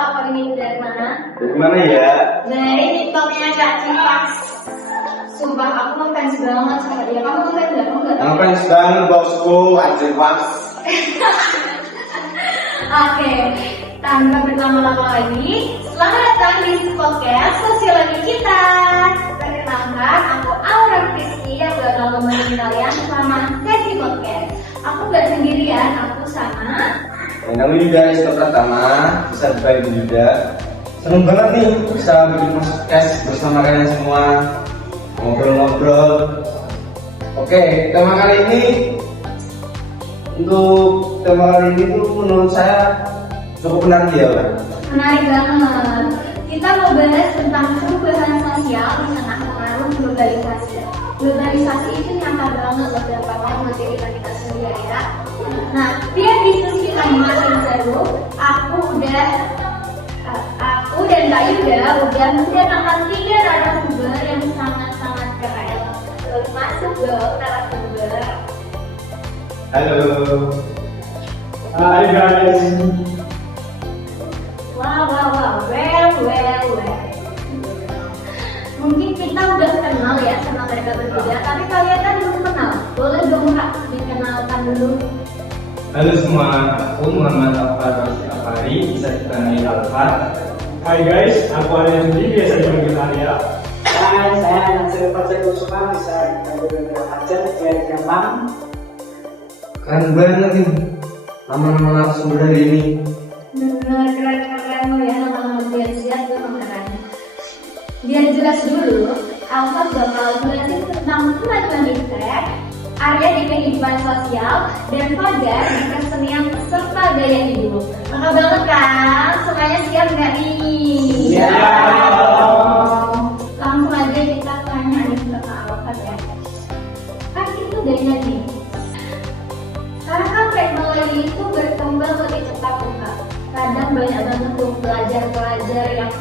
aku ini dari mana? Dari mana ya? Dari TikToknya Kak Cipas. Sumpah aku ngefans banget sama dia. Kamu ngefans gak? Kamu gak? Ngefans banget bosku, anjir mas. Oke, tanpa berlama-lama lagi, selamat datang di podcast Sosiologi kita. Perkenalkan, aku Aura Rizky yang bakal nemenin kalian selama sesi podcast. Aku gak sendirian, aku sama Dan aku Yuda, istri pertama, bisa dipanggil Yuda. Seneng banget nih bisa bikin podcast bersama kalian semua, ngobrol-ngobrol. Oke, tema kali ini tuh menurut saya cukup menarik ya, Pak. menarik banget. Kita mau bahas tentang perubahan sosial di tengah pengaruh globalisasi. Globalisasi itu nyata banget beberapa tahun ketika kita sendiri ya. Nah, biar diskusi kita makin seru, aku dan Kak Yuda udah mendatangkan 3 narasumber yang sangat-sangat keren. Lalu masuk dong narasumber. Halo. Hai guys. Wow, well. Mungkin kita udah kenal ya sama mereka bertiga, tapi kalian kan belum kenal. Boleh dong Kak dikenalkan dulu. Halo semua, aku Muhammad Alfar Afari, bisa dipanggil Alfar. Hai guys, aku Arya Sudi, biasa dipanggil Arya. Hai, saya Nasir Fajar Kusuma, bisa dipanggil Fajar, dari Gampang. Keren banget nih nama-nama narasumber hari ini. Bener keren lo ya nama-nama biar tuh keren. Biar jelas dulu, Alfa bakal jelasin tentang kemajuan efek, Arya di kehidupan sosial, dan Fajar di kesenian serta gaya hidup. Maka banget kan? Semuanya siap nggak nih? Langsung aja kita tanya nih ke Kak Alfa ya. Kan itu dari nih. Sekarang kan teknologi itu berkembang lebih cepat Kak. Kadang banyak banget tuh pelajar-pelajar yang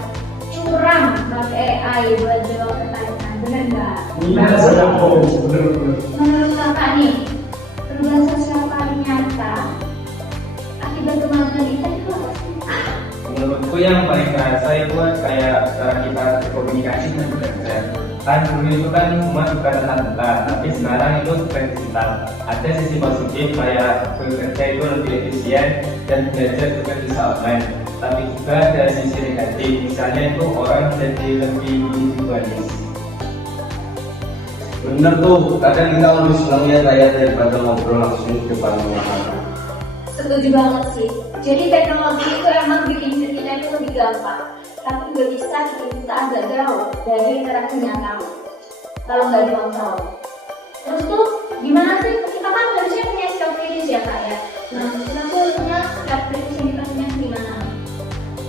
curang pakai AI buat jawab pertanyaan, bener nggak? Bener. Menurut Kakak nih, perubahan sosial paling nyata akibat kemajuan itu apa sih? Menurutku yang paling terasa itu kayak cara kita berkomunikasi dan belajar. Kan dulu itu kan cuma bukan tatap, tapi sekarang itu sudah digital. Ada sisi positif kayak bekerja itu lebih efisien dan belajar juga bisa online. Tapi juga ada sisi negatif, misalnya itu orang jadi lebih individualis. Bener tuh, kadang kita lebih senang ya kayak daripada ngobrol langsung di depan kamera. Setuju banget sih. Jadi teknologi itu emang bikin hidup kita itu lebih gampang, tapi juga bisa bikin kita agak jauh dari interaksi nyata kalau nggak dikontrol. Terus tuh gimana sih? Kita kan harusnya punya self kritis ya Kak ya. Nah, kita tuh punya self kritis yang kita punya gimana?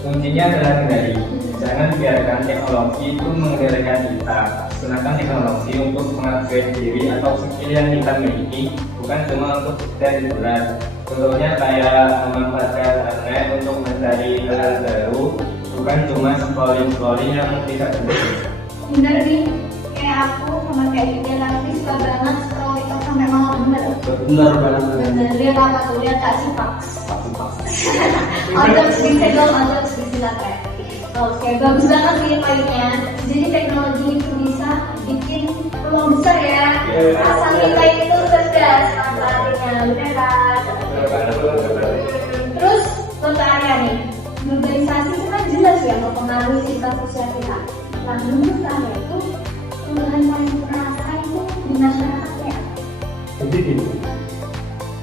Kuncinya adalah kendali. Jangan biarkan teknologi itu mengendalikan kita. Gunakan teknologi untuk mengupgrade diri atau skill yang kita miliki, bukan cuma untuk sekedar hiburan. Contohnya kayak memanfaatkan internet untuk mencari hal baru, bukan cuma scrolling yang tidak penting. Bener nih, kayak aku sama kayak juga nanti suka banget scroll itu sampai malam bener. Bener banget. Bener, lihat apa tuh? Lihat tak sih Pak? Untuk disegel, untuk disilakan. Oke, bagus banget sih poinnya. Jadi teknologi itu bisa bikin peluang besar ya. Asal kita itu cerdas manfaatnya, bener kan? Terus untuk Arya nih, globalisasi itu kan jelas ya mempengaruhi kehidupan sosial kita. Nah, menurut Arya itu perubahan paling terasa itu di masyarakatnya. Jadi gini,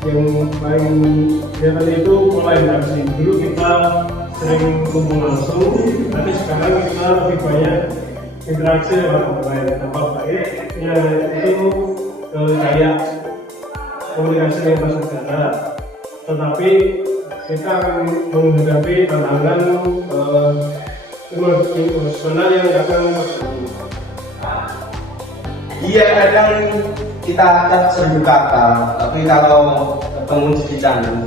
yang paling kelihatan itu pola interaksi. Dulu kita sering kumpul langsung, tapi sekarang kita lebih banyak interaksi lewat online. Apa baik ya itu kayak komunikasi lintas negara. Tetapi kita akan menghadapi tantangan emosional yang akan Iya, kadang kita sering kata, tapi kalau ketemu jadi canggung.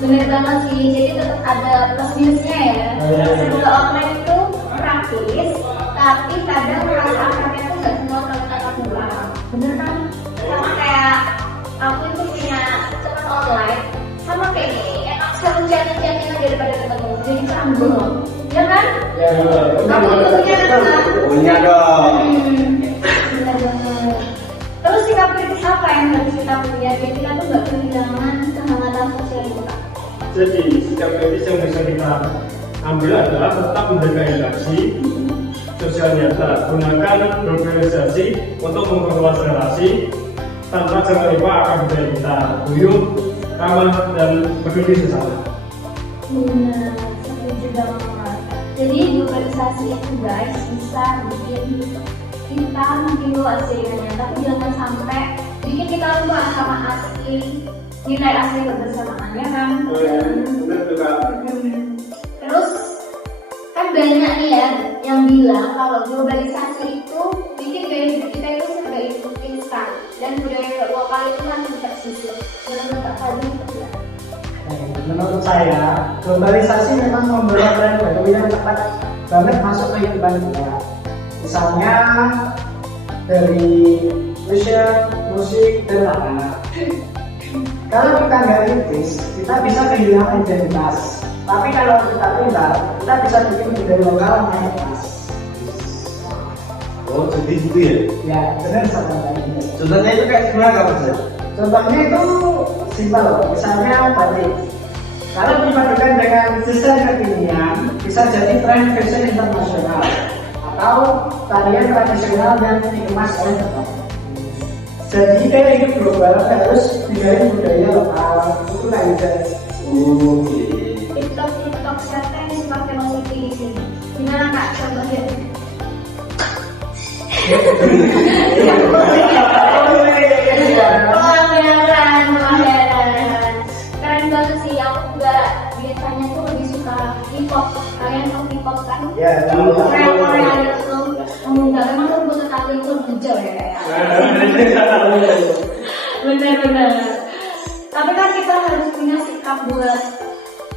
Bener banget sih, jadi tetap ada plus minusnya ya. Semoga online itu praktis, tapi kadang rasa akrabnya tuh nggak semua kalau tatap muka. Bener kan? Sama kayak aku itu punya teman online, sama kayak gini, enak seru chatting daripada ketemu. Jadi belum? Ya kan? Ya, Kamu punya anak? Punya dong. Benar banget. Terus sikap kritis apa yang harus kita punya biar kita tuh nggak kehilangan kehangatan sosial kita? Jadi sikap kritis yang bisa kita ambil adalah tetap menjaga interaksi sosial nyata, gunakan globalisasi untuk memperluas relasi tanpa jangan lupa akan budaya kita, guyup, ramah dan peduli sesama. Benar, setuju banget. Jadi globalisasi itu guys bisa bikin kita makin luas jaringannya, tapi jangan sampai bikin kita lupa sama asli, nilai asli kebersamaannya kan. Benar juga. Terus kan banyak nih ya yang bilang kalau globalisasi itu bikin gaya hidup kita itu serba instan dan budaya lokal itu kan tersisih. Menurut tadi itu ya. Menurut saya, globalisasi memang membawa tren baru yang cepat banget masuk ke kehidupan kita. Misalnya dari fashion, musik, dan makanan. Kalau kita nggak kritis, kita bisa kehilangan identitas. Tapi kalau kita pintar, kita bisa bikin budaya lokal naik kelas. Oh, jadi gitu ya? Ya, benar sama tadi. Contohnya itu kayak gimana Kak Mas? Contohnya itu simpel, misalnya batik. Kalau dipadukan dengan desain kekinian, bisa jadi tren fashion internasional atau tarian tradisional yang dikemas oleh Jepang. Jadi gaya hidup global harus digali budaya lokal, itu lah aja. TikTok siapa yang suka musik di sini? Gimana Kak? Contohnya? Pelanggaran. Keren banget sih. Aku juga biasanya tuh lebih suka K-pop. Kalian tahu K-pop kan? Ya, tahu. Korea itu enggak, memang rumput sekali itu hijau ya kayak. Benar-benar. Tapi kan kita harus punya sikap buat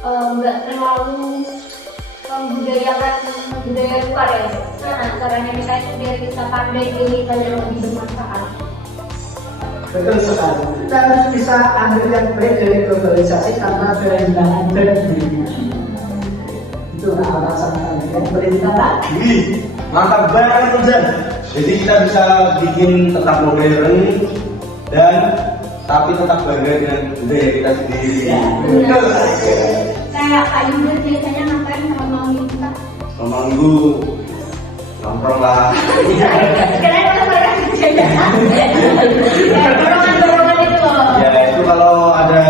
nggak terlalu membudayakan budaya luar ya. Nah, caranya misalnya biar kita pandai pilih yang lebih bermanfaat. Betul sekali. Kita harus bisa ambil yang baik dari globalisasi tanpa kehilangan diri. Itulah alasan yang pemerintah tadi. Wih, mantap banget Jan. Jadi kita bisa bikin tetap modern dan tapi tetap bangga dengan budaya kita sendiri. Ya, betul. Kayak Kak Yuda biasanya ngapain kalau mau minta? Selama minggu nongkrong lah. Sekarang kalau mereka kerja ya. Dorongan itu loh. Ya itu kalau ada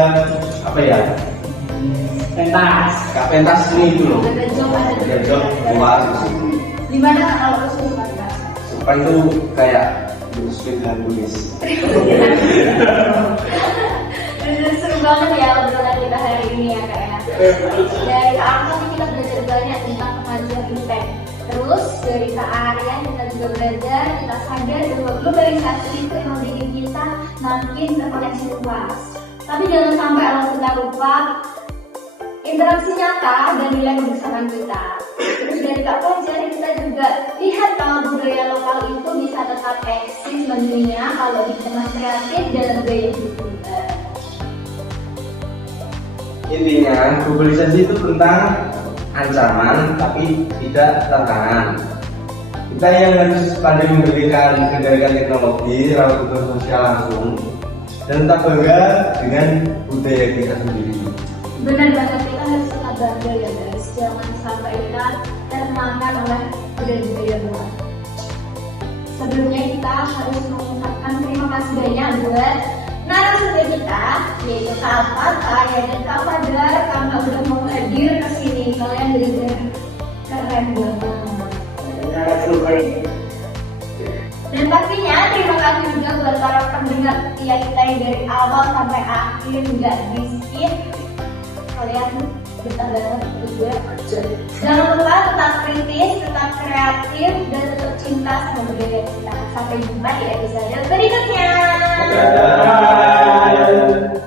apa ya? pentas. Kak pentas ini itu loh. Ada job, Ada job luar gitu. Gimana kalau usul Pak? Supaya itu kayak speed dan tulis. Seru banget ya obrolan kita hari ini ya Kak ya. Dari Kak Arno kita belajar banyak tentang kemajuan impact. Terus dari Kak Aryan kita juga belajar, kita sadar bahwa globalisasi itu emang bikin kita makin terkoneksi luas. Tapi jangan sampai kalau kita lupa interaksi nyata dan nilai kebersamaan kita. Terus dari Kak Fajar kita juga lihat kalau budaya lokal itu bisa tetap eksis mendunia kalau dikemas kreatif dalam gaya hidup kita. Intinya globalisasi itu tentang ancaman tapi tidak tantangan. Kita yang harus pandai mengendalikan teknologi, rawat kebutuhan sosial langsung, dan tetap bangga dengan budaya kita sendiri. Benar banget, kita harus tetap bangga ya guys. Jangan sampai kita termakan oleh budaya-budaya luar. Sebelumnya kita harus mengucapkan terima kasih banyak buat narasumber kita, yaitu Kak Alfa, Kak Arya, dan Kak Fadar karena udah mau hadir ke sini. Kalian benar-benar keren banget. Dan pastinya terima kasih juga buat para pendengar setia kita yang dari awal sampai akhir nggak di-skip. Kalian kita banget juga. Jangan lupa tetap kritis, tetap kreatif, dan tetap cinta sama budaya kita. Sampai jumpa di episode berikutnya. Dadah.